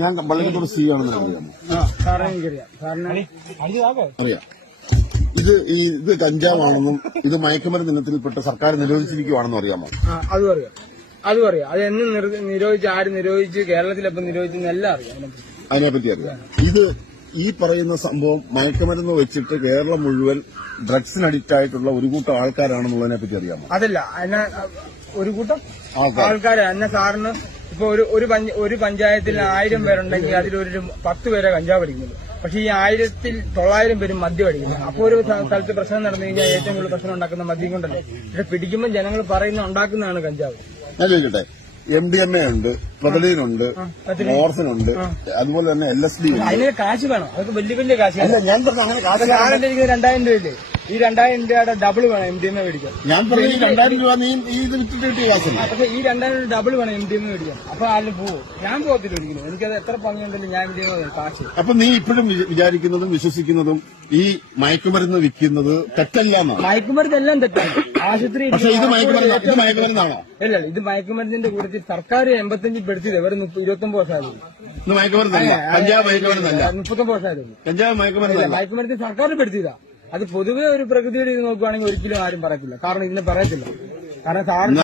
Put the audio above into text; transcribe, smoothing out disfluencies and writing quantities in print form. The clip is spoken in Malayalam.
ഞാൻ പള്ളിക്കത്തോട് സി ആണെന്ന് അറിയാമോ? അറിയാം. ഇത് കഞ്ചാവാണെന്നും ഇത് മയക്കുമരുന്ന് ഇനത്തിൽപ്പെട്ട് സർക്കാർ നിരോധിച്ചിരിക്കുകയാണെന്നും അറിയാമോ? അതും അറിയാം. അത് എന്ന് നിരോധിച്ച്, ആര് നിരോധിച്ച്, കേരളത്തിലെപ്പം നിരോധിച്ചെന്ന് എല്ലാം അറിയാം. അതിനെപ്പറ്റി അറിയാം. ഇത് ഈ പറയുന്ന സംഭവം മയക്കുമരുന്ന് വെച്ചിട്ട് കേരളം മുഴുവൻ ഡ്രഗ്സിന് അഡിക്റ്റ് ആയിട്ടുള്ള ഒരു കൂട്ടം ആൾക്കാരാണെന്നുള്ളതിനെ പറ്റി അറിയാമോ? അതല്ല, എന്നെ ഒരു കൂട്ടം ആൾക്കാര് എന്നെ സാറിന് ഇപ്പൊ ഒരു പഞ്ചായത്തിൽ 1000 പേരുണ്ടെങ്കിൽ അതിലൊരു 10 പേരെ കഞ്ചാവ് അടിക്കുന്നുള്ളൂ. പക്ഷെ ഈ 1900 പേരും മദ്യം അടിക്കുന്നു. അപ്പൊ ഒരു സ്ഥലത്ത് പ്രശ്നം നടന്നു കഴിഞ്ഞാൽ ഏറ്റവും കൂടുതൽ പ്രശ്നം ഉണ്ടാക്കുന്ന മദ്യം കൊണ്ടല്ലേ. പക്ഷെ പിടിക്കുമ്പോൾ ജനങ്ങൾ പറയുന്ന ഉണ്ടാക്കുന്നതാണ് കഞ്ചാവ്. ഞാൻ ചോദിക്കട്ടെ, MDMA ഉണ്ട്, പ്രതലീനുണ്ട്, മോർഫിനുണ്ട്, അതുപോലെ തന്നെ LSD ഉണ്ട്. അതിന് കാശ് വേണം. അതൊക്കെ വലിയ കാശ്. അല്ല, ഞാൻ പറഞ്ഞ അങ്ങനെ കാശ് 2000 രൂപയില്ലേ? ഈ 2000 രൂപയുടെ ഡബിൾ വേണം MDMA മേടിക്കാൻ. ഞാൻ പറഞ്ഞു 2000 രൂപ നീ ഇത് വിറ്റിട്ട് കിട്ടിയ കാശല്ല. പക്ഷെ ഈ 2000 ഡബിൾ വേണം MDMA മേടിക്കാൻ. അപ്പൊ ആരും പോവും. ഞാൻ പോകത്തില്ല ഒരിക്കലും. എനിക്കത് എത്ര പങ്കുണ്ടെങ്കിലും ഞാൻ MDMA കാശ്. അപ്പൊ നീ ഇപ്പോഴും വിചാരിക്കുന്നതും വിശ്വസിക്കുന്നതും ഈ മയക്കുമരുന്ന് വിൽക്കുന്നത് തെറ്റല്ല എന്നാണ്? മയക്കുമരുന്നെല്ലാം തെറ്റാണ്. ആശുപത്രി. പക്ഷെ ഇത് മയക്കുമരുന്നാണോ? അല്ല, ഇത് മയക്കുമരുന്നിന്റെ കൂട്ടത്തിൽ സർക്കാർ 85 പെടുത്തിയത് വെറും 29 വർഷമായിരുന്നു. ഇത് മയക്കുമരുന്നല്ല, കഞ്ചാവ് മയക്കുമരുന്നല്ല. 39 വർഷമായിരുന്നു. കഞ്ചാവ് മയക്കുമരുന്നല്ല. മയക്കുമരുന്ന് സർക്കാർ പെടുത്തിയതാ. അത് പൊതുവെ ഒരു പ്രകൃതിയുടെ ഇത് നോക്കുവാണെങ്കിൽ ഒരിക്കലും ആരും പറയത്തില്ല. കാരണം ഇതിനെ പറയത്തില്ല. കാരണം സാറിന്